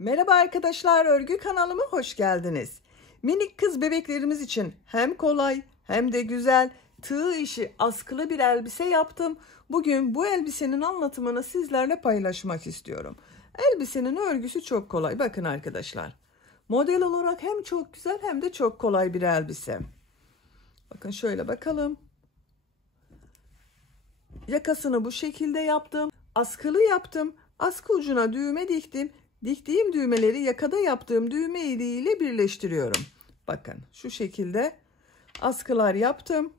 Merhaba arkadaşlar, örgü kanalıma hoş geldiniz. Minik kız bebeklerimiz için hem kolay hem de güzel tığ işi askılı bir elbise yaptım. Bugün bu elbisenin anlatımını sizlerle paylaşmak istiyorum. Elbisenin örgüsü çok kolay. Bakın arkadaşlar. Model olarak hem çok güzel hem de çok kolay bir elbise. Bakın şöyle bakalım. Yakasını bu şekilde yaptım. Askılı yaptım. Askı ucuna düğme diktim. Diktiğim düğmeleri yakada yaptığım düğme iliğiyle birleştiriyorum. Bakın şu şekilde askılar yaptım.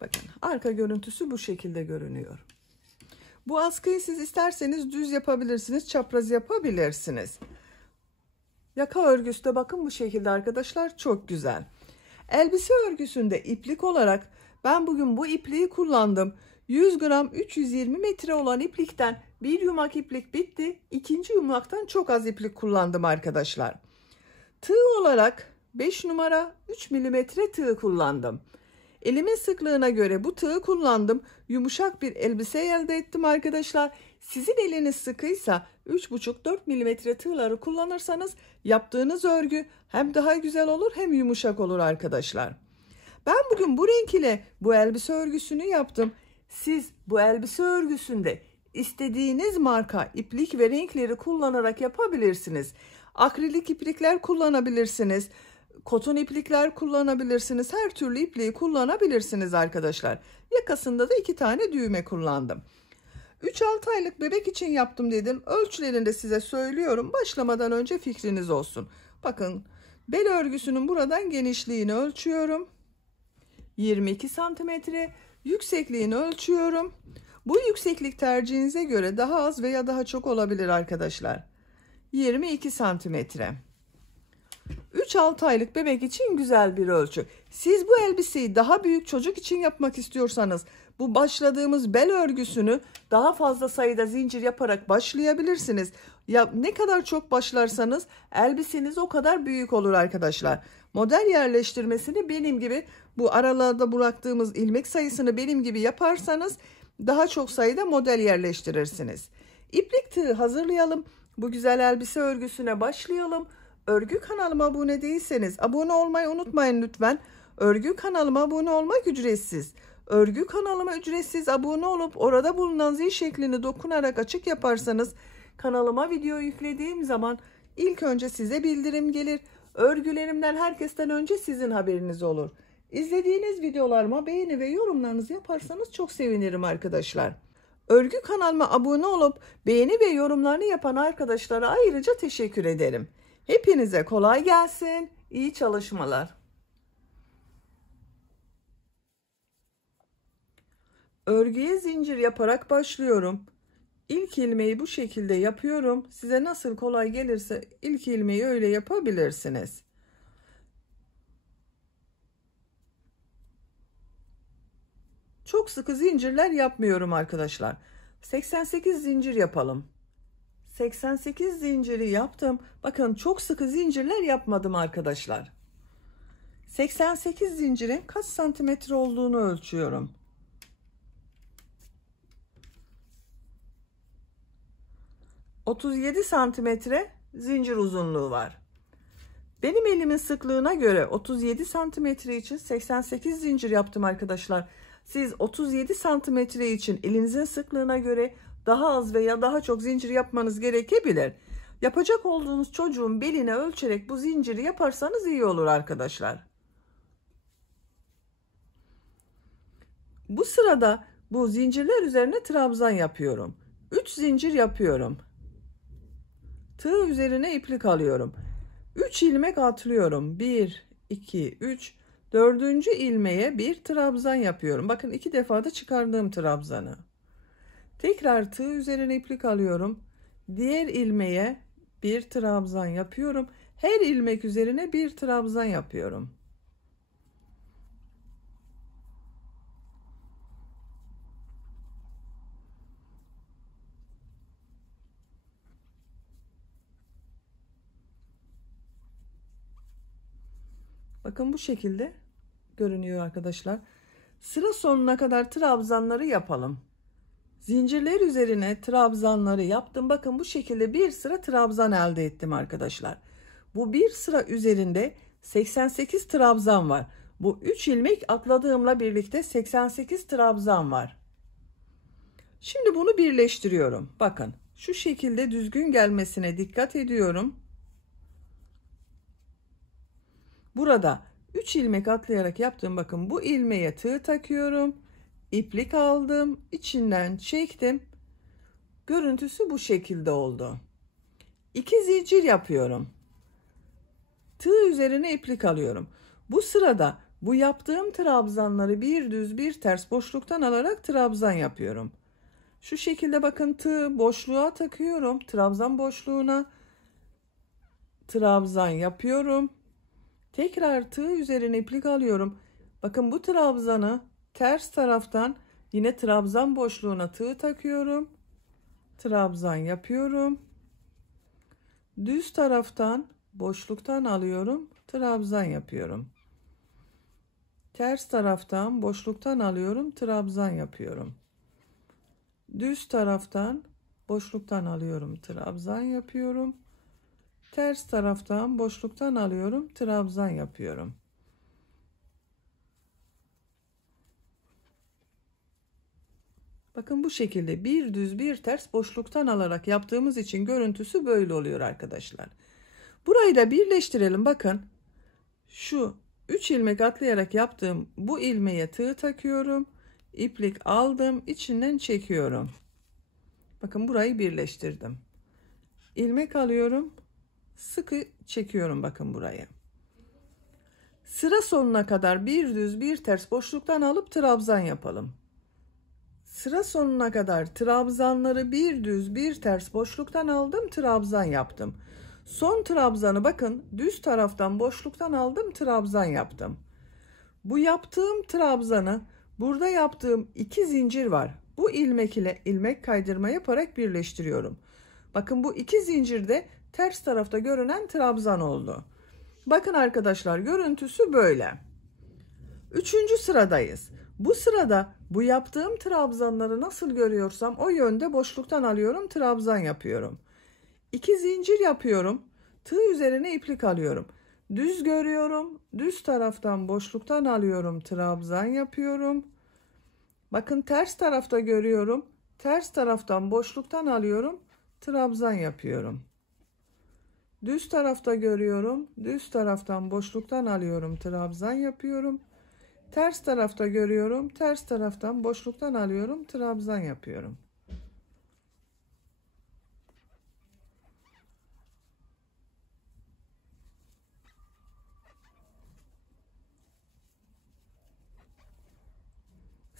Bakın arka görüntüsü bu şekilde görünüyor. Bu askıyı siz isterseniz düz yapabilirsiniz, çapraz yapabilirsiniz. Yaka örgüsü de bakın bu şekilde arkadaşlar, çok güzel. Elbise örgüsünde iplik olarak ben bugün bu ipliği kullandım. 100 gram 320 metre olan iplikten bir yumak iplik bitti. İkinci yumaktan çok az iplik kullandım arkadaşlar. Tığ olarak 5 numara 3 milimetre tığ kullandım. Elimin sıklığına göre bu tığı kullandım. Yumuşak bir elbise elde ettim arkadaşlar. Sizin eliniz sıkıysa 3,5-4 milimetre tığları kullanırsanız yaptığınız örgü hem daha güzel olur hem yumuşak olur arkadaşlar. Ben bugün bu renk ile bu elbise örgüsünü yaptım. Siz bu elbise örgüsünde istediğiniz marka iplik ve renkleri kullanarak yapabilirsiniz. Akrilik iplikler kullanabilirsiniz. Koton iplikler kullanabilirsiniz. Her türlü ipliği kullanabilirsiniz arkadaşlar. Yakasında da 2 tane düğme kullandım. 3-6 aylık bebek için yaptım dedim. Ölçülerini de size söylüyorum. Başlamadan önce fikriniz olsun. Bakın bel örgüsünün buradan genişliğini ölçüyorum. 22 santimetre. Yüksekliğini ölçüyorum. Bu yükseklik tercihinize göre daha az veya daha çok olabilir arkadaşlar. 22 santimetre. 3-6 aylık bebek için güzel bir ölçü. Siz bu elbiseyi daha büyük çocuk için yapmak istiyorsanız bu başladığımız bel örgüsünü daha fazla sayıda zincir yaparak başlayabilirsiniz. Ya ne kadar çok başlarsanız elbiseniz o kadar büyük olur arkadaşlar. Model yerleştirmesini benim gibi bu aralarda bıraktığımız ilmek sayısını benim gibi yaparsanız daha çok sayıda model yerleştirirsiniz. İplik tığı hazırlayalım. Bu güzel elbise örgüsüne başlayalım. Örgü kanalıma abone değilseniz abone olmayı unutmayın lütfen. Örgü kanalıma abone olmak ücretsiz. Örgü kanalıma ücretsiz abone olup orada bulunan zil şeklini dokunarak açık yaparsanız kanalıma video yüklediğim zaman ilk önce size bildirim gelir. Örgülerimden herkesten önce sizin haberiniz olur. İzlediğiniz videolarıma beğeni ve yorumlarınızı yaparsanız çok sevinirim arkadaşlar. Örgü kanalıma abone olup beğeni ve yorumlarını yapan arkadaşlara ayrıca teşekkür ederim. Hepinize kolay gelsin. İyi çalışmalar. Örgüye zincir yaparak başlıyorum. İlk ilmeği bu şekilde yapıyorum. Size nasıl kolay gelirse ilk ilmeği öyle yapabilirsiniz. Çok sıkı zincirler yapmıyorum arkadaşlar. 88 zincir yapalım. 88 zinciri yaptım. Bakın çok sıkı zincirler yapmadım arkadaşlar. 88 zincirin kaç santimetre olduğunu ölçüyorum. 37 santimetre zincir uzunluğu var. Benim elimin sıklığına göre 37 santimetre için 88 zincir yaptım arkadaşlar. Siz 37 santimetre için elinizin sıklığına göre daha az veya daha çok zincir yapmanız gerekebilir. Yapacak olduğunuz çocuğun beline ölçerek bu zinciri yaparsanız iyi olur arkadaşlar. Bu sırada bu zincirler üzerine trabzan yapıyorum. 3 zincir yapıyorum. Tığ üzerine iplik alıyorum. 3 ilmek atlıyorum. 1, 2, 3. Dördüncü ilmeğe bir trabzan yapıyorum. Bakın 2 defa da çıkardığım trabzanı. Tekrar tığ üzerine iplik alıyorum. Diğer ilmeğe bir trabzan yapıyorum. Her ilmek üzerine bir trabzan yapıyorum. Bakın bu şekilde görünüyor arkadaşlar. Sıra sonuna kadar trabzanları yapalım. Zincirler üzerine trabzanları yaptım. Bakın bu şekilde bir sıra trabzan elde ettim arkadaşlar. Bu bir sıra üzerinde 88 trabzan var. Bu 3 ilmek atladığımla birlikte 88 trabzan var. Şimdi bunu birleştiriyorum. Bakın şu şekilde düzgün gelmesine dikkat ediyorum. Burada 3 ilmek atlayarak yaptım. Bakın bu ilmeğe tığ takıyorum. İplik aldım. İçinden çektim. Görüntüsü bu şekilde oldu. 2 zincir yapıyorum. Tığ üzerine iplik alıyorum. Bu sırada bu yaptığım trabzanları bir düz bir ters boşluktan alarak trabzan yapıyorum. Şu şekilde bakın tığ boşluğa takıyorum. Trabzan boşluğuna trabzan yapıyorum. Tekrar tığ üzerine iplik alıyorum. Bakın bu trabzanı ters taraftan yine trabzan boşluğuna tığ takıyorum. Trabzan yapıyorum. Düz taraftan boşluktan alıyorum. Trabzan yapıyorum. Ters taraftan boşluktan alıyorum. Trabzan yapıyorum. Düz taraftan boşluktan alıyorum. Trabzan yapıyorum. Ters taraftan boşluktan alıyorum. Trabzan yapıyorum. Bakın bu şekilde bir düz bir ters boşluktan alarak yaptığımız için görüntüsü böyle oluyor arkadaşlar. Burayı da birleştirelim. Bakın şu 3 ilmek atlayarak yaptığım bu ilmeğe tığ takıyorum. İplik aldım. İçinden çekiyorum. Bakın burayı birleştirdim. İlmek alıyorum. Sıkı çekiyorum bakın burayı. Sıra sonuna kadar bir düz bir ters boşluktan alıp trabzan yapalım. Sıra sonuna kadar trabzanları bir düz bir ters boşluktan aldım, trabzan yaptım. Son trabzanı bakın düz taraftan boşluktan aldım, trabzan yaptım. Bu yaptığım trabzanı burada yaptığım 2 zincir var. Bu ilmek ile ilmek kaydırma yaparak birleştiriyorum. Bakın bu 2 zincirde ters tarafta görünen trabzan oldu. Bakın arkadaşlar görüntüsü böyle. 3. sıradayız. Bu sırada bu yaptığım trabzanları nasıl görüyorsam o yönde boşluktan alıyorum, trabzan yapıyorum. 2 zincir yapıyorum. Tığ üzerine iplik alıyorum. Düz görüyorum. Düz taraftan boşluktan alıyorum, trabzan yapıyorum. Bakın ters tarafta görüyorum. Ters taraftan boşluktan alıyorum, trabzan yapıyorum. Düz tarafta görüyorum. Düz taraftan boşluktan alıyorum, trabzan yapıyorum. Ters tarafta görüyorum. Ters taraftan boşluktan alıyorum, trabzan yapıyorum.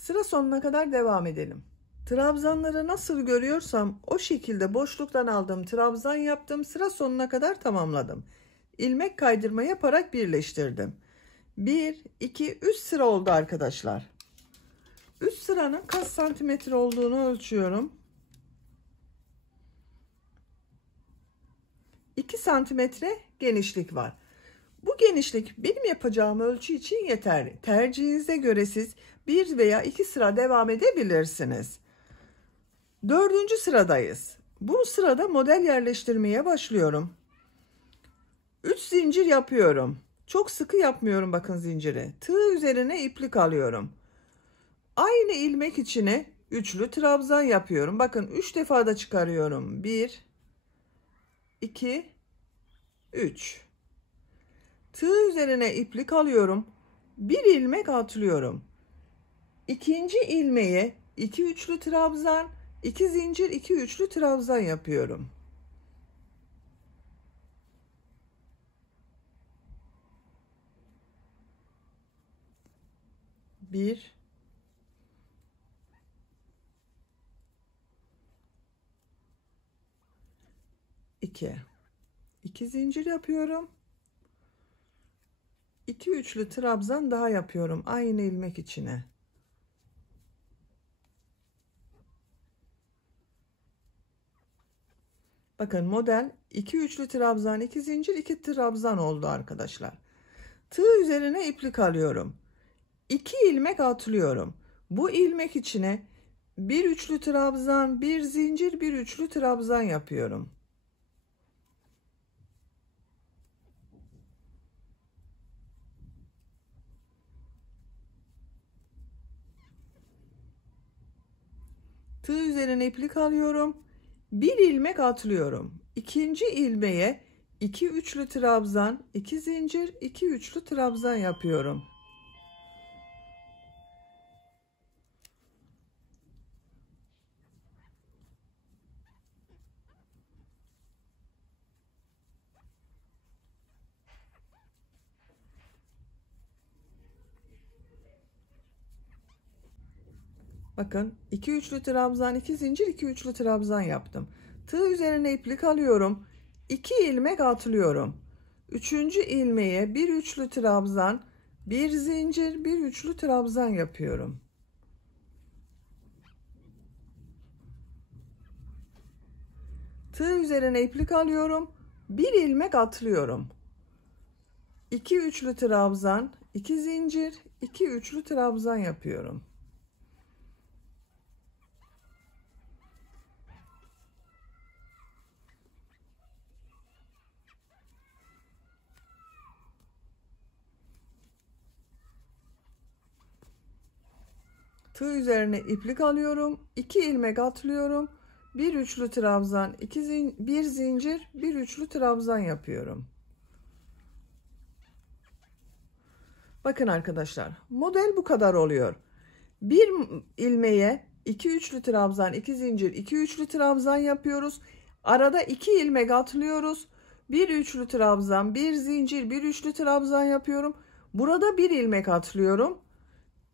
Sıra sonuna kadar devam edelim. Trabzanları nasıl görüyorsam o şekilde boşluktan aldım, trabzan yaptım. Sıra sonuna kadar tamamladım. İlmek kaydırma yaparak birleştirdim. 1, 2, 3 sıra oldu arkadaşlar. 3 sıranın kaç santimetre olduğunu ölçüyorum. 2 santimetre genişlik var. Bu genişlik benim yapacağım ölçü için yeterli. Tercihinize göre siz 1 veya 2 sıra devam edebilirsiniz. 4. sıradayız. Bu sırada model yerleştirmeye başlıyorum. 3 zincir yapıyorum. Çok sıkı yapmıyorum bakın zinciri. Tığ üzerine iplik alıyorum. Aynı ilmek içine üçlü trabzan yapıyorum. Bakın 3 defa da çıkarıyorum. 1, 2, 3. Tığ üzerine iplik alıyorum. Bir ilmek atlıyorum. İkinci ilmeğe 2 üçlü trabzan, 2 zincir, 2 üçlü trabzan yapıyorum. Bir, iki. 2 zincir yapıyorum. 2 üçlü trabzan daha yapıyorum aynı ilmek içine. Bakın model 2 üçlü trabzan, 2 zincir, 2 trabzan oldu arkadaşlar. Tığ üzerine iplik alıyorum. 2 ilmek atlıyorum. Bu ilmek içine bir üçlü trabzan, bir zincir, bir üçlü trabzan yapıyorum. Tığ üzerine iplik alıyorum. Bir ilmek atlıyorum. İkinci ilmeğe 2 üçlü trabzan, 2 zincir, 2 üçlü trabzan yapıyorum. Bakın 2 üçlü trabzan, 2 zincir, 2 üçlü trabzan yaptım. Tığ üzerine iplik alıyorum. 2 ilmek atlıyorum. Üçüncü ilmeğe bir üçlü trabzan, bir zincir, bir üçlü trabzan yapıyorum. Tığ üzerine iplik alıyorum. Bir ilmek atlıyorum. 2 üçlü trabzan, 2 zincir, 2 üçlü trabzan yapıyorum. Tığ üzerine iplik alıyorum. 2 ilmek atlıyorum. Bir üçlü trabzan, bir zincir, bir üçlü trabzan yapıyorum. Bakın arkadaşlar, model bu kadar oluyor. Bir ilmeğe 2 üçlü trabzan, 2 zincir, 2 üçlü trabzan yapıyoruz. Arada 2 ilmek atlıyoruz. Bir üçlü trabzan, bir zincir, bir üçlü trabzan yapıyorum. Burada bir ilmek atlıyorum.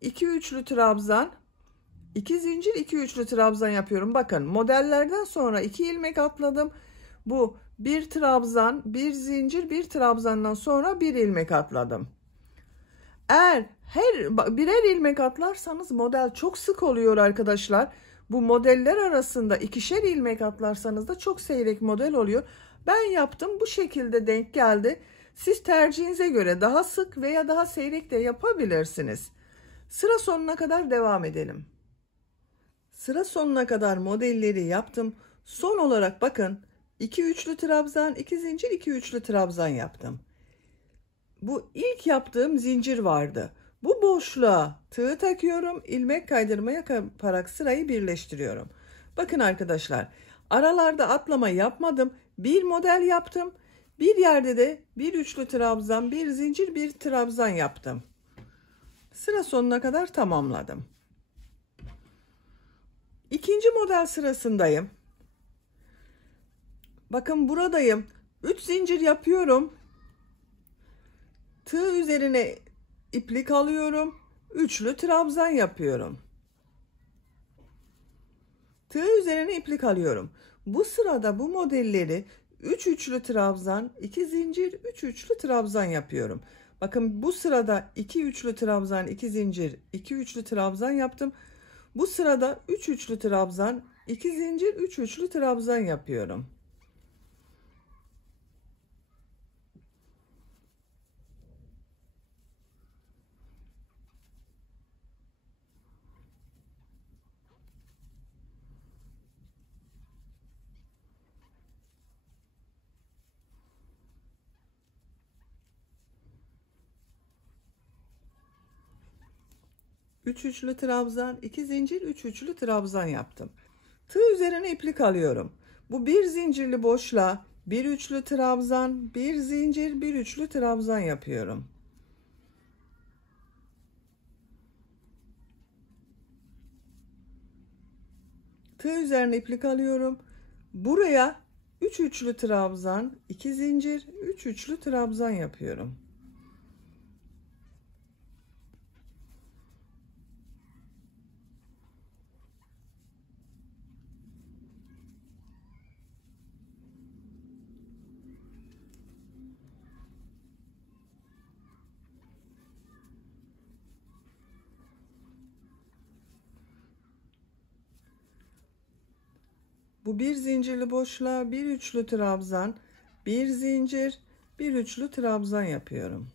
2 üçlü trabzan, 2 zincir, 2 üçlü trabzan yapıyorum. Bakın modellerden sonra 2 ilmek atladım. Bu bir trabzan, bir zincir, bir trabzandan sonra bir ilmek atladım. Eğer birer ilmek atlarsanız model çok sık oluyor arkadaşlar. Bu modeller arasında ikişer ilmek atlarsanız da çok seyrek model oluyor. Ben yaptım, bu şekilde denk geldi. Siz tercihinize göre daha sık veya daha seyrek de yapabilirsiniz. Sıra sonuna kadar devam edelim. Sıra sonuna kadar modelleri yaptım. Son olarak bakın 2 üçlü trabzan, 2 zincir, 2 üçlü trabzan yaptım. Bu ilk yaptığım zincir vardı. Bu boşluğa tığ takıyorum, ilmek kaydırma yaparak sırayı birleştiriyorum. Bakın arkadaşlar, aralarda atlama yapmadım. Bir model yaptım. Bir yerde de bir üçlü trabzan, bir zincir, bir trabzan yaptım. Sıra sonuna kadar tamamladım. İkinci model sırasındayım. Bakın buradayım. 3 zincir yapıyorum. Tığ üzerine iplik alıyorum. Üçlü trabzan yapıyorum. Tığ üzerine iplik alıyorum. Bu sırada bu modelleri 3 üçlü trabzan, 2 zincir, 3 üçlü trabzan yapıyorum. Bakın bu sırada 2 üçlü trabzan, 2 zincir, 2 üçlü trabzan yaptım. Bu sırada 3 üçlü trabzan, 2 zincir, 3 üçlü trabzan yapıyorum. Üç üçlü trabzan, 2 zincir, 3 üçlü trabzan yaptım. Tığ üzerine iplik alıyorum. Bu bir zincirli boşluğa bir üçlü trabzan, bir zincir, bir üçlü trabzan yapıyorum. Tığ üzerine iplik alıyorum. Buraya 3 üçlü trabzan, 2 zincir, 3 üçlü trabzan yapıyorum. Bu bir zincirli boşluğa bir üçlü trabzan, bir zincir, bir üçlü trabzan yapıyorum.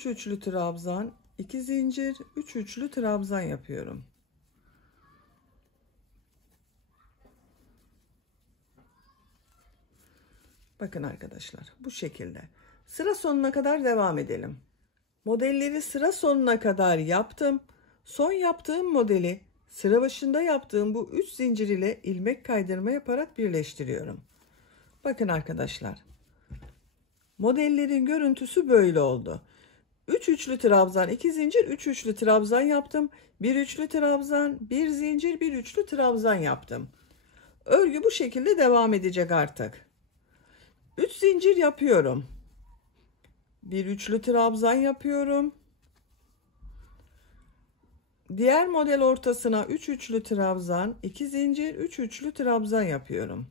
3 üçlü trabzan, 2 zincir, 3 üçlü trabzan yapıyorum. Bakın arkadaşlar, bu şekilde. Sıra sonuna kadar devam edelim. Modelleri sıra sonuna kadar yaptım. Son yaptığım modeli sıra başında yaptığım bu 3 zincir ile ilmek kaydırma yaparak birleştiriyorum. Bakın arkadaşlar. Modellerin görüntüsü böyle oldu. 3 üçlü trabzan, 2 zincir, 3 üçlü trabzan yaptım. 1 üçlü trabzan, 1 zincir, 1 üçlü trabzan yaptım. Örgü bu şekilde devam edecek artık. 3 zincir yapıyorum. 1 üçlü trabzan yapıyorum. Diğer model ortasına 3 üçlü trabzan, 2 zincir, 3 üçlü trabzan yapıyorum.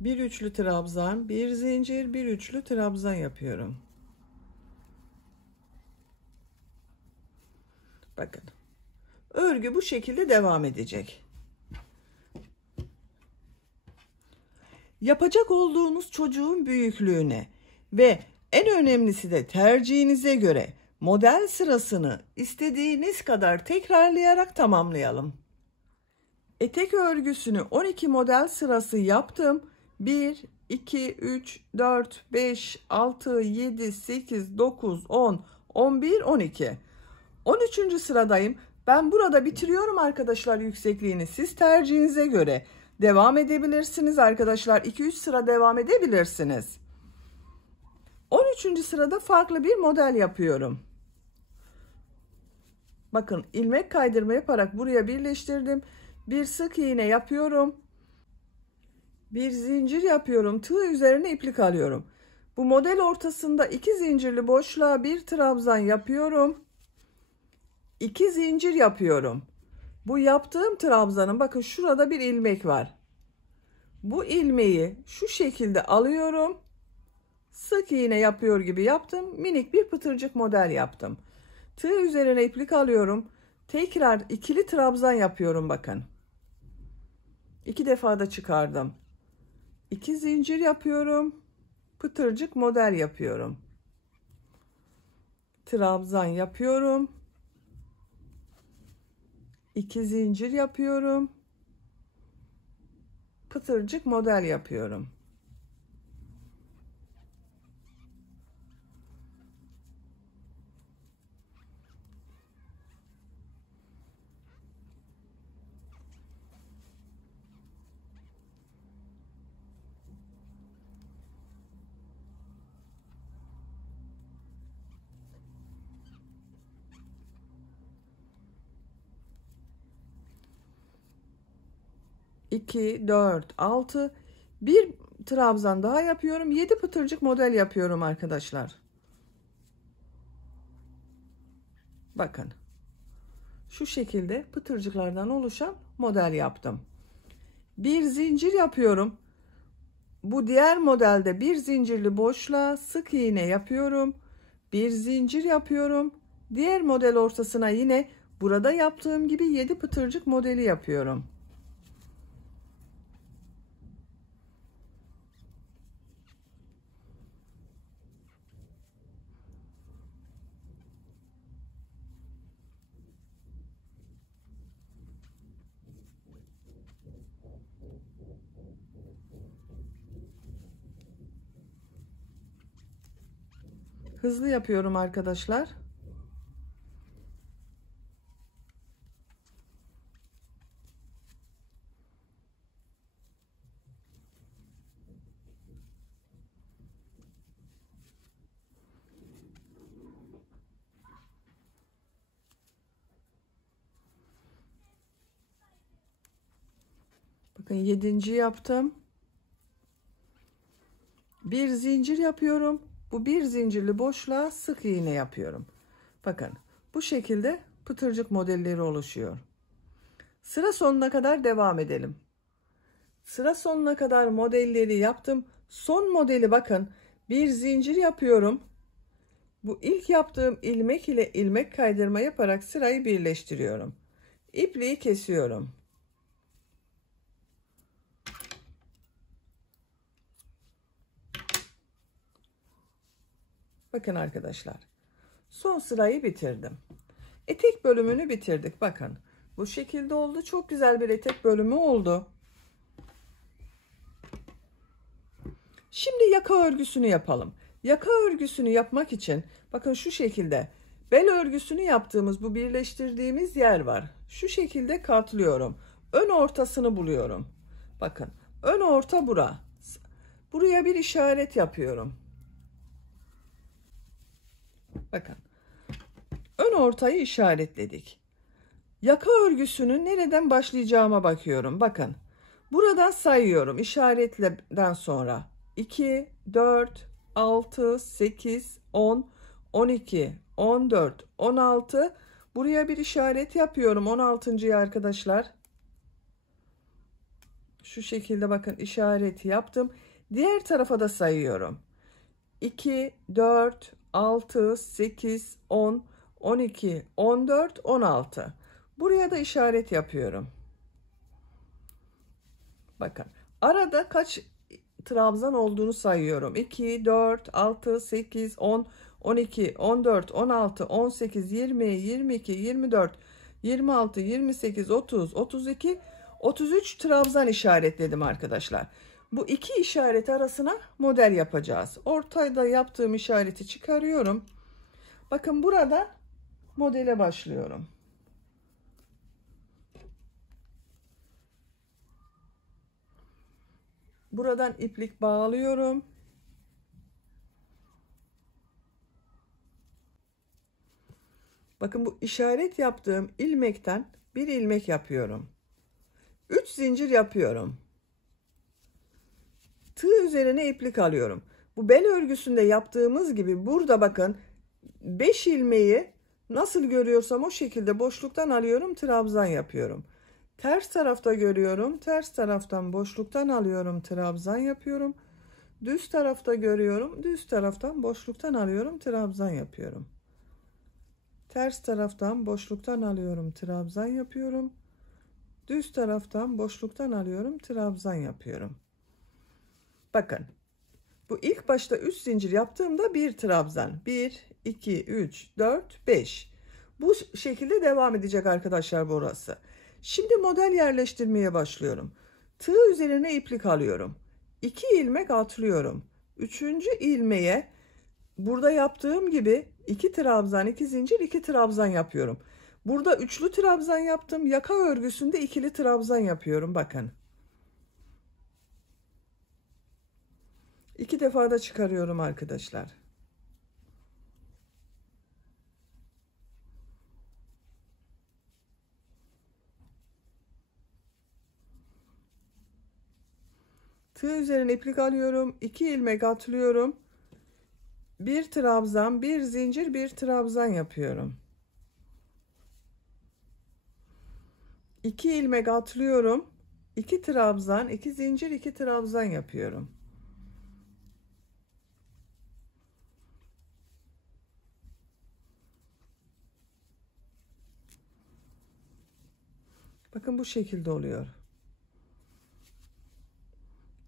Bir üçlü trabzan, bir zincir, bir üçlü trabzan yapıyorum. Bakın. Örgü bu şekilde devam edecek. Yapacak olduğunuz çocuğun büyüklüğüne ve en önemlisi de tercihinize göre model sırasını istediğiniz kadar tekrarlayarak tamamlayalım. Etek örgüsünü 12 model sırası yaptım. 1, 2, 3, 4, 5, 6, 7, 8, 9, 10, 11, 12. 13. sıradayım. Ben burada bitiriyorum arkadaşlar yüksekliğini. Siz tercihinize göre devam edebilirsiniz arkadaşlar. 2-3 sıra devam edebilirsiniz. 13. sırada farklı bir model yapıyorum. Bakın ilmek kaydırma yaparak buraya birleştirdim. Bir sık iğne yapıyorum. Bir zincir yapıyorum. Tığ üzerine iplik alıyorum. Bu model ortasında 2 zincirli boşluğa bir trabzan yapıyorum. 2 zincir yapıyorum. Bu yaptığım trabzanın bakın şurada bir ilmek var. Bu ilmeği şu şekilde alıyorum. Sık iğne yapıyor gibi yaptım. Minik bir pıtırcık model yaptım. Tığ üzerine iplik alıyorum. Tekrar ikili trabzan yapıyorum bakın. 2 defa da çıkardım. 2 zincir yapıyorum. Pıtırcık model yapıyorum. Trabzan yapıyorum. 2 zincir yapıyorum. Pıtırcık model yapıyorum. İki, 4, 6, bir trabzan daha yapıyorum. 7 pıtırcık model yapıyorum arkadaşlar. Bakın. Şu şekilde pıtırcıklardan oluşan model yaptım. Bir zincir yapıyorum. Bu diğer modelde bir zincirli boşluğa sık iğne yapıyorum. Bir zincir yapıyorum. Diğer model ortasına yine burada yaptığım gibi 7 pıtırcık modeli yapıyorum. Hızlı yapıyorum arkadaşlar. Bakın 7. yaptım. Bir zincir yapıyorum. Bu bir zincirli boşluğa sık iğne yapıyorum. Bakın bu şekilde pıtırcık modelleri oluşuyor. Sıra sonuna kadar devam edelim. Sıra sonuna kadar modelleri yaptım. Son modeli bakın bir zincir yapıyorum. Bu ilk yaptığım ilmek ile ilmek kaydırma yaparak sırayı birleştiriyorum. İpliği kesiyorum. Bakın arkadaşlar. Son sırayı bitirdim. Etek bölümünü bitirdik. Bakın. Bu şekilde oldu. Çok güzel bir etek bölümü oldu. Şimdi yaka örgüsünü yapalım. Yaka örgüsünü yapmak için bakın şu şekilde bel örgüsünü yaptığımız bu birleştirdiğimiz yer var. Şu şekilde katlıyorum. Ön ortasını buluyorum. Bakın ön orta bura. Buraya bir işaret yapıyorum. Bakın ön ortayı işaretledik. Yaka örgüsünün nereden başlayacağıma bakıyorum. Bakın buradan sayıyorum işaretleden sonra. 2, 4, 6, 8, 10, 12, 14, 16. Buraya bir işaret yapıyorum 16.'yı arkadaşlar. Şu şekilde bakın işareti yaptım. Diğer tarafa da sayıyorum. 2, 4, 6, 8, 10, 12, 14, 16. Buraya da işaret yapıyorum. Bakın arada kaç trabzan olduğunu sayıyorum. 2, 4, 6, 8, 10, 12, 14, 16, 18, 20, 22, 24, 26, 28, 30, 32, 33 trabzan işaretledim arkadaşlar. Bu iki işaret arasına model yapacağız. Ortada yaptığım işareti çıkarıyorum. Bakın burada modele başlıyorum. Buradan iplik bağlıyorum. Bakın bu işaret yaptığım ilmekten bir ilmek yapıyorum. 3 zincir yapıyorum. Tığ üzerine iplik alıyorum. Bu bel örgüsünde yaptığımız gibi burada bakın 5 ilmeği nasıl görüyorsam o şekilde boşluktan alıyorum, trabzan yapıyorum. Ters tarafta görüyorum, ters taraftan boşluktan alıyorum, trabzan yapıyorum. Düz tarafta görüyorum, düz taraftan boşluktan alıyorum, trabzan yapıyorum. Ters taraftan boşluktan alıyorum, trabzan yapıyorum. Düz taraftan boşluktan alıyorum, trabzan yapıyorum. Bakın. Bu ilk başta 3 zincir yaptığımda bir trabzan. 1, 2, 3, 4, 5. Bu şekilde devam edecek arkadaşlar burası. Şimdi model yerleştirmeye başlıyorum. Tığ üzerine iplik alıyorum. 2 ilmek atlıyorum. 3. ilmeğe burada yaptığım gibi 2 trabzan, 2 zincir, 2 trabzan yapıyorum. Burada üçlü trabzan yaptım. Yaka örgüsünde ikili trabzan yapıyorum. Bakın. 2 defa da çıkarıyorum arkadaşlar. Tığ üzerine iplik alıyorum. 2 ilmek atlıyorum. Bir trabzan, bir zincir, bir trabzan yapıyorum. 2 ilmek atlıyorum. 2 trabzan, 2 zincir, 2 trabzan yapıyorum. Bakın bu şekilde oluyor.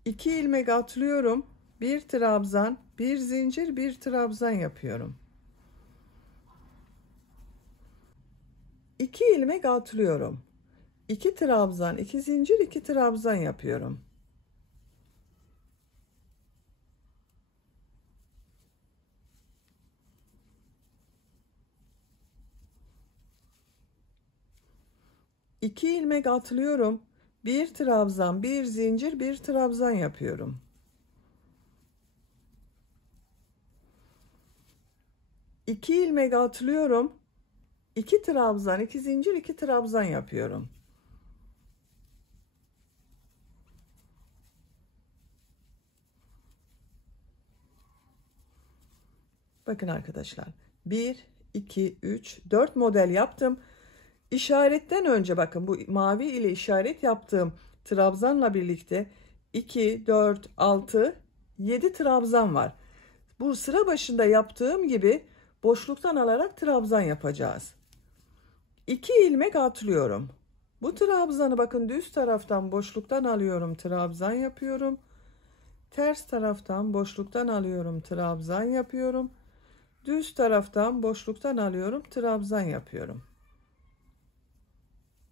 2 ilmek atlıyorum. Bir trabzan, bir zincir, bir trabzan yapıyorum. 2 ilmek atlıyorum. 2 trabzan, 2 zincir, 2 trabzan yapıyorum. İki ilmek atlıyorum. Bir trabzan, bir zincir, bir trabzan yapıyorum. İki ilmek atlıyorum. 2 trabzan, 2 zincir, 2 trabzan yapıyorum. Bakın arkadaşlar. 1, 2, 3, 4 model yaptım. İşaretten önce bakın bu mavi ile işaret yaptığım trabzanla birlikte 2, 4, 6, 7 trabzan var. Bu sıra başında yaptığım gibi boşluktan alarak trabzan yapacağız. 2 ilmek atlıyorum. Bu trabzanı bakın düz taraftan boşluktan alıyorum, trabzan yapıyorum. Ters taraftan boşluktan alıyorum, trabzan yapıyorum. Düz taraftan boşluktan alıyorum, trabzan yapıyorum.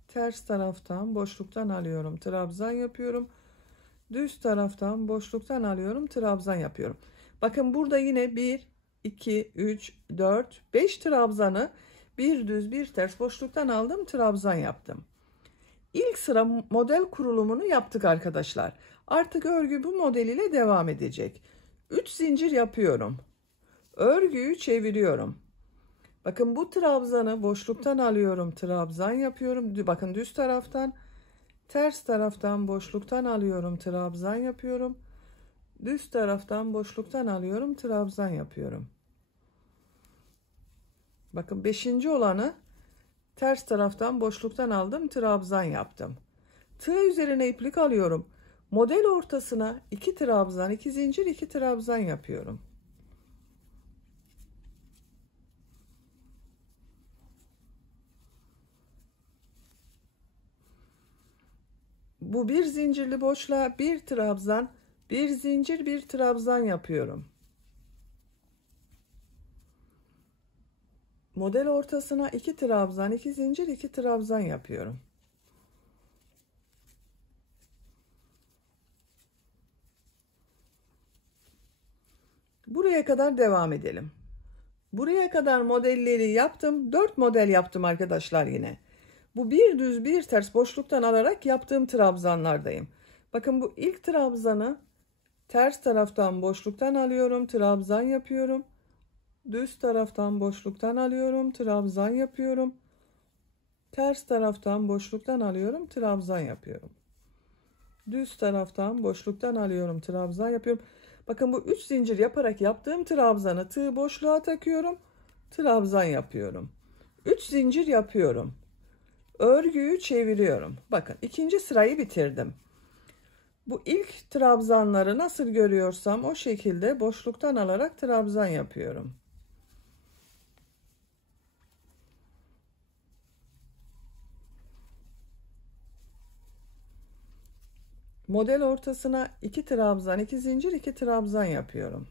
Ters taraftan boşluktan alıyorum, trabzan yapıyorum. Düz taraftan boşluktan alıyorum, trabzan yapıyorum. Bakın burada yine 1, 2, 3, 4, 5 trabzanı bir düz bir ters boşluktan aldım, trabzan yaptım. İlk sıra model kurulumunu yaptık arkadaşlar. Artık örgü bu model ile devam edecek. 3 zincir yapıyorum. Örgüyü çeviriyorum. Bakın bu trabzanı boşluktan alıyorum, trabzan yapıyorum. Bakın düz taraftan, ters taraftan boşluktan alıyorum, trabzan yapıyorum. Düz taraftan boşluktan alıyorum, trabzan yapıyorum. Bakın 5. olanı ters taraftan boşluktan aldım, trabzan yaptım. Tığ üzerine iplik alıyorum. Model ortasına 2 trabzan, 2 zincir, 2 trabzan yapıyorum. Bu bir zincirli boşluğa bir trabzan, bir zincir, bir trabzan yapıyorum. Model ortasına 2 trabzan, 2 zincir, 2 trabzan yapıyorum. Buraya kadar devam edelim. Buraya kadar modelleri yaptım. 4 model yaptım arkadaşlar yine. Bu bir düz bir ters boşluktan alarak yaptığım trabzanlardayım. Bakın bu ilk trabzanı ters taraftan boşluktan alıyorum, trabzan yapıyorum. Düz taraftan boşluktan alıyorum, trabzan yapıyorum. Ters taraftan boşluktan alıyorum, trabzan yapıyorum. Düz taraftan boşluktan alıyorum, trabzan yapıyorum. Bakın bu 3 zincir yaparak yaptığım trabzanı tığ boşluğa takıyorum, trabzan yapıyorum. 3 zincir yapıyorum. Örgüyü çeviriyorum. Bakın ikinci sırayı bitirdim. Bu ilk trabzanları nasıl görüyorsam o şekilde boşluktan alarak trabzan yapıyorum. Model ortasına 2 trabzan, 2 zincir, 2 trabzan yapıyorum.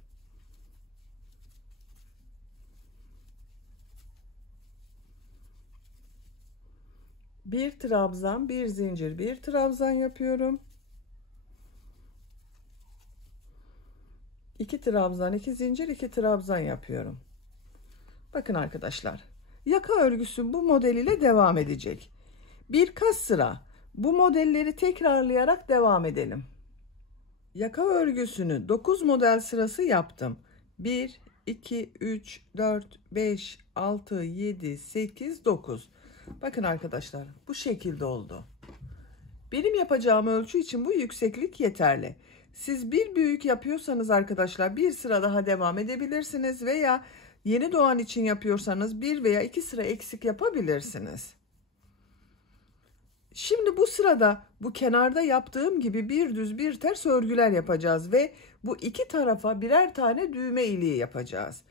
Bir trabzan, bir zincir, bir trabzan yapıyorum. 2 trabzan, 2 zincir, 2 trabzan yapıyorum. Bakın arkadaşlar, yaka örgüsü bu model ile devam edecek. Birkaç sıra bu modelleri tekrarlayarak devam edelim. Yaka örgüsünü 9 model sırası yaptım. 1, 2, 3, 4, 5, 6, 7, 8, 9. Bakın arkadaşlar bu şekilde oldu. Benim yapacağım ölçü için bu yükseklik yeterli. Siz bir büyük yapıyorsanız arkadaşlar bir sıra daha devam edebilirsiniz veya yeni doğan için yapıyorsanız bir veya 2 sıra eksik yapabilirsiniz. Şimdi bu sırada bu kenarda yaptığım gibi bir düz bir ters örgüler yapacağız ve bu iki tarafa birer tane düğme iliği yapacağız.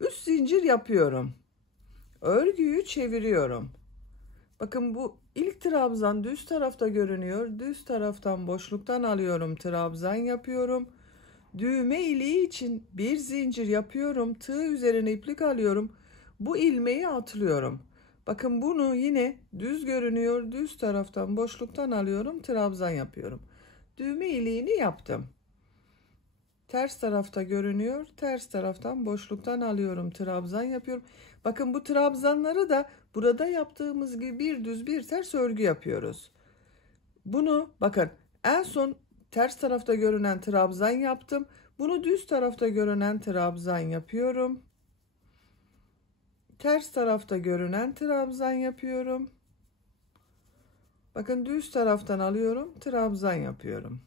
3 zincir yapıyorum. Örgüyü çeviriyorum. Bakın bu ilk trabzan düz tarafta görünüyor. Düz taraftan boşluktan alıyorum, trabzan yapıyorum. Düğme iliği için bir zincir yapıyorum. Tığ üzerine iplik alıyorum. Bu ilmeği atlıyorum. Bakın bunu yine düz görünüyor. Düz taraftan boşluktan alıyorum, trabzan yapıyorum. Düğme iliğini yaptım. Ters tarafta görünüyor. Ters taraftan boşluktan alıyorum, trabzan yapıyorum. Bakın bu trabzanları da burada yaptığımız gibi bir düz bir ters örgü yapıyoruz. Bunu bakın en son ters tarafta görünen trabzan yaptım. Bunu düz tarafta görünen trabzan yapıyorum. Ters tarafta görünen trabzan yapıyorum. Bakın düz taraftan alıyorum, trabzan yapıyorum.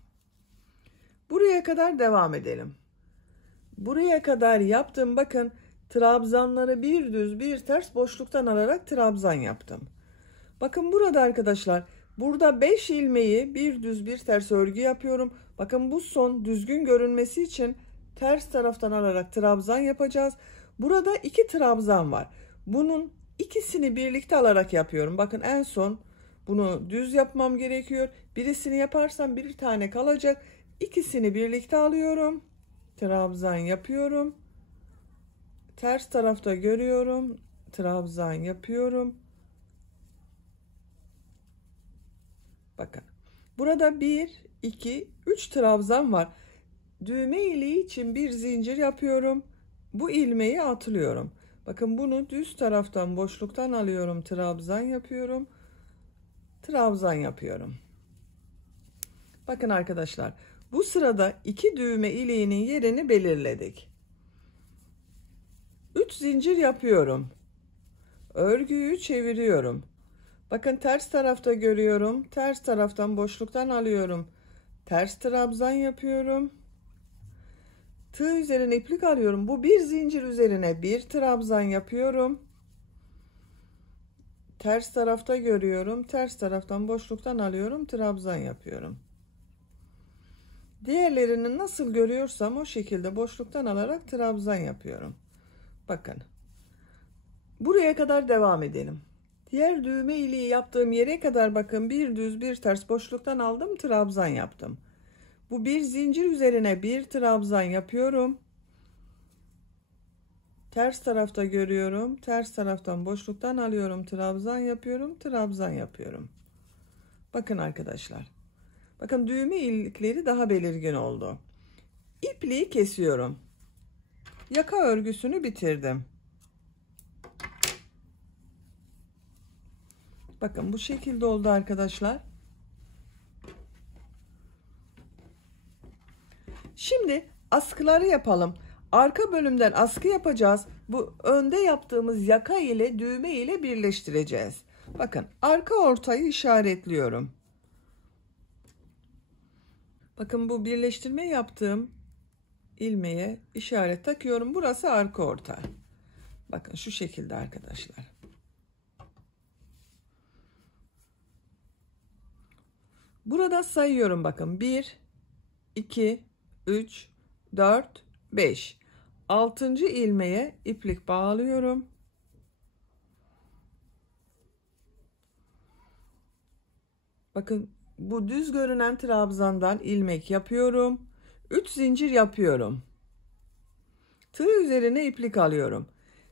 Buraya kadar devam edelim. Buraya kadar yaptım. Bakın trabzanları bir düz bir ters boşluktan alarak trabzan yaptım. Bakın burada arkadaşlar, burada 5 ilmeği bir düz bir ters örgü yapıyorum. Bakın bu son düzgün görünmesi için ters taraftan alarak trabzan yapacağız. Burada 2 trabzan var. Bunun ikisini birlikte alarak yapıyorum. Bakın en son bunu düz yapmam gerekiyor. Birisini yaparsam bir tane kalacak. İkisini birlikte alıyorum. Trabzan yapıyorum. Ters tarafta görüyorum. Trabzan yapıyorum. Bakın. Burada 1, 2, 3 trabzan var. Düğme iliği için bir zincir yapıyorum. Bu ilmeği atlıyorum. Bakın bunu düz taraftan boşluktan alıyorum. Trabzan yapıyorum. Trabzan yapıyorum. Bakın arkadaşlar. Bu sırada 2 düğme iliğinin yerini belirledik. 3 zincir yapıyorum. Örgüyü çeviriyorum. Bakın ters tarafta görüyorum. Ters taraftan boşluktan alıyorum. Ters trabzan yapıyorum. Tığ üzerine iplik alıyorum. Bu bir zincir üzerine bir trabzan yapıyorum. Ters tarafta görüyorum. Ters taraftan boşluktan alıyorum. Trabzan yapıyorum. Diğerlerini nasıl görüyorsam o şekilde boşluktan alarak trabzan yapıyorum. Bakın. Buraya kadar devam edelim. Diğer düğme iliği yaptığım yere kadar bakın bir düz bir ters boşluktan aldım. Trabzan yaptım. Bu bir zincir üzerine bir trabzan yapıyorum. Ters tarafta görüyorum. Ters taraftan boşluktan alıyorum. Trabzan yapıyorum. Trabzan yapıyorum. Bakın arkadaşlar. Bakın düğme ilikleri daha belirgin oldu. İpliği kesiyorum. Yaka örgüsünü bitirdim. Bakın bu şekilde oldu arkadaşlar. Şimdi askıları yapalım. Arka bölümden askı yapacağız. Bu önde yaptığımız yaka ile düğme ile birleştireceğiz. Bakın arka ortayı işaretliyorum. Bakın bu birleştirme yaptığım ilmeğe işaret takıyorum. Burası arka orta. Bakın şu şekilde arkadaşlar. Burada sayıyorum bakın. 1, 2, 3, 4, 5. 6. ilmeğe iplik bağlıyorum. Bakın bu düz görünen trabzandan ilmek yapıyorum. 3 zincir yapıyorum. Tığ üzerine iplik alıyorum.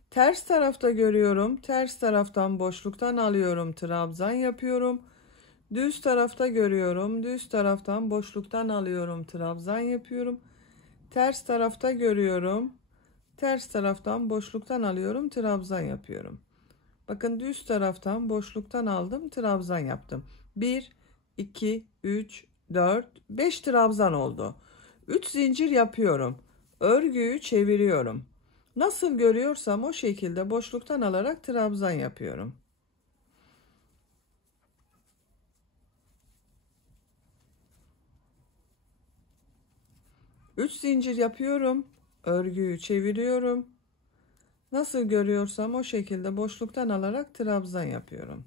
Ters tarafta görüyorum. Ters taraftan boşluktan alıyorum. Trabzan yapıyorum. Düz tarafta görüyorum. Düz taraftan boşluktan alıyorum. Trabzan yapıyorum. Ters tarafta görüyorum. Ters taraftan boşluktan alıyorum. Trabzan yapıyorum. Bakın düz taraftan boşluktan aldım. Trabzan yaptım. 1, 2, 3, 4, 5 trabzan oldu. 3 zincir yapıyorum. Örgüyü çeviriyorum. Nasıl görüyorsam o şekilde boşluktan alarak trabzan yapıyorum. Üç zincir yapıyorum. Örgüyü çeviriyorum. Nasıl görüyorsam o şekilde boşluktan alarak trabzan yapıyorum.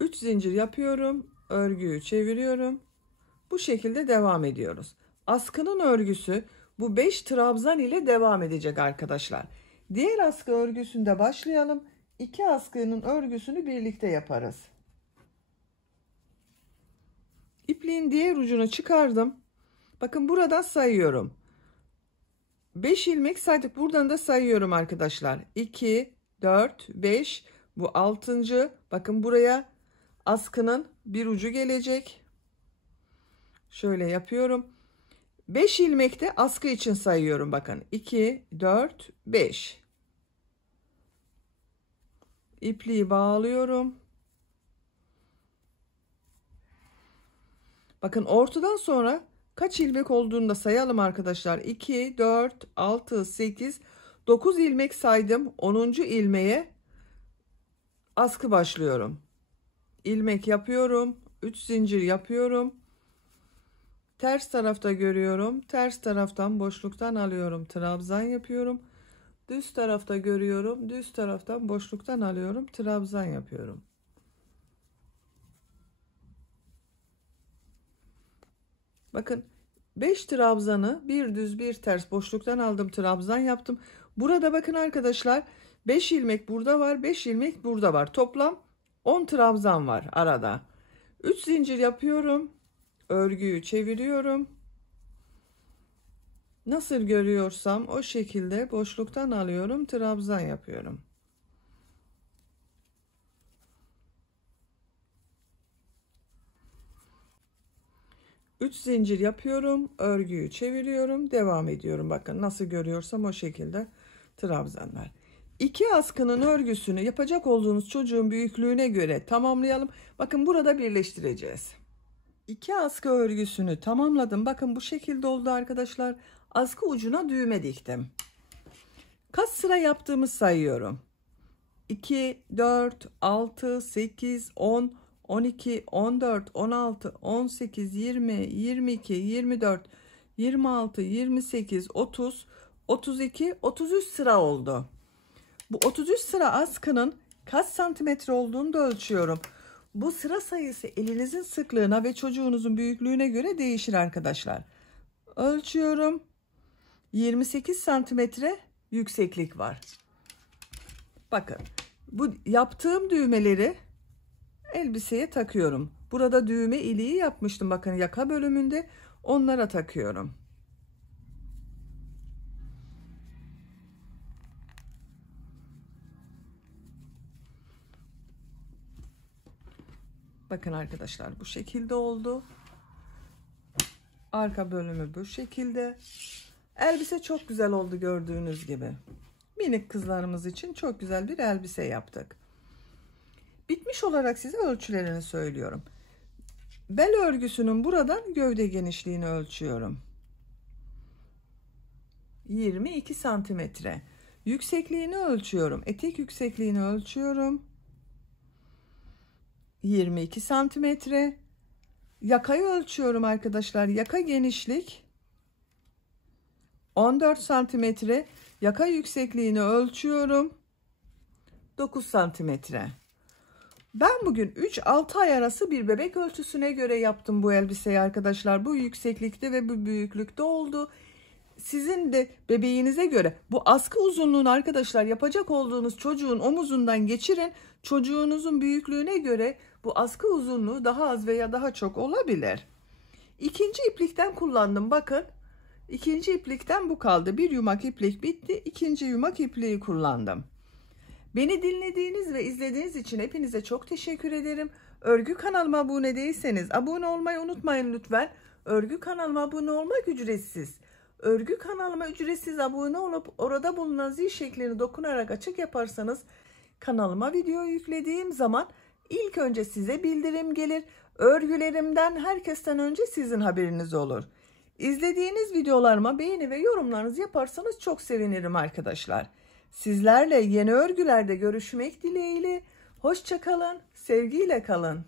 Üç zincir yapıyorum. Örgüyü çeviriyorum. Bu şekilde devam ediyoruz. Askının örgüsü bu 5 trabzan ile devam edecek arkadaşlar. Diğer askı örgüsünde başlayalım. 2 askının örgüsünü birlikte yaparız. İpliğin diğer ucunu çıkardım. Bakın buradan sayıyorum. 5 ilmek saydık. Buradan da sayıyorum arkadaşlar. 2, 4, 5. Bu 6. Bakın buraya askının bir ucu gelecek. Şöyle yapıyorum. 5 ilmekte askı için sayıyorum bakın. 2, 4, 5. İpliği bağlıyorum. Bakın ortadan sonra kaç ilmek olduğunu da sayalım arkadaşlar. 2, 4, 6, 8, 9 ilmek saydım. 10. ilmeğe askı başlıyorum. İlmek yapıyorum. 3 zincir yapıyorum. Ters tarafta görüyorum. Ters taraftan boşluktan alıyorum. Trabzan yapıyorum. Düz tarafta görüyorum. Düz taraftan boşluktan alıyorum. Trabzan yapıyorum. Bakın 5 trabzanı bir düz bir ters boşluktan aldım, trabzan yaptım. Burada bakın arkadaşlar 5 ilmek burada var, 5 ilmek burada var. Toplam 10 trabzan var arada. 3 zincir yapıyorum. Örgüyü çeviriyorum. Nasıl görüyorsam o şekilde boşluktan alıyorum, trabzan yapıyorum. Üç zincir yapıyorum, örgüyü çeviriyorum, devam ediyorum. Bakın nasıl görüyorsam o şekilde trabzanlar. 2 askının örgüsünü yapacak olduğunuz çocuğun büyüklüğüne göre tamamlayalım. Bakın burada birleştireceğiz. 2 askı örgüsünü tamamladım. Bakın bu şekilde oldu arkadaşlar. Askı ucuna düğme diktim. Kaç sıra yaptığımı sayıyorum. 2, 4, 6, 8, 10, 12, 14, 16, 18, 20, 22, 24, 26, 28, 30, 32, 33 sıra oldu. Bu 33 sıra askının kaç santimetre olduğunu da ölçüyorum. Bu sıra sayısı elinizin sıklığına ve çocuğunuzun büyüklüğüne göre değişir arkadaşlar. Ölçüyorum. 28 santimetre yükseklik var. Bakın bu yaptığım düğmeleri elbiseye takıyorum. Burada düğme iliği yapmıştım. Bakın yaka bölümünde onlara takıyorum. Bakın arkadaşlar bu şekilde oldu. Arka bölümü bu şekilde. Elbise çok güzel oldu gördüğünüz gibi. Minik kızlarımız için çok güzel bir elbise yaptık. Bitmiş olarak size ölçülerini söylüyorum. Bel örgüsünün buradan gövde genişliğini ölçüyorum. 22 santimetre. Yüksekliğini ölçüyorum. Etek yüksekliğini ölçüyorum. 22 santimetre. Yakayı ölçüyorum arkadaşlar. Yaka genişlik 14 santimetre. Yaka yüksekliğini ölçüyorum. 9 santimetre. Ben bugün 3-6 ay arası bir bebek ölçüsüne göre yaptım bu elbiseyi arkadaşlar. Bu yükseklikte ve bu büyüklükte oldu. Sizin de bebeğinize göre bu askı uzunluğunu arkadaşlar yapacak olduğunuz çocuğun omuzundan geçirin. Çocuğunuzun büyüklüğüne göre bu askı uzunluğu daha az veya daha çok olabilir. İkinci iplikten kullandım. Bakın ikinci iplikten bu kaldı. Bir yumak iplik bitti. İkinci yumak ipliği kullandım. Beni dinlediğiniz ve izlediğiniz için hepinize çok teşekkür ederim. Örgü kanalıma abone değilseniz abone olmayı unutmayın lütfen. Örgü kanalıma abone olmak ücretsiz. Örgü kanalıma ücretsiz abone olup orada bulunan zil şeklini dokunarak açık yaparsanız kanalıma video yüklediğim zaman ilk önce size bildirim gelir. Örgülerimden herkesten önce sizin haberiniz olur. İzlediğiniz videolarıma beğeni ve yorumlarınızı yaparsanız çok sevinirim arkadaşlar. Sizlerle yeni örgülerde görüşmek dileğiyle. Hoşça kalın, sevgiyle kalın.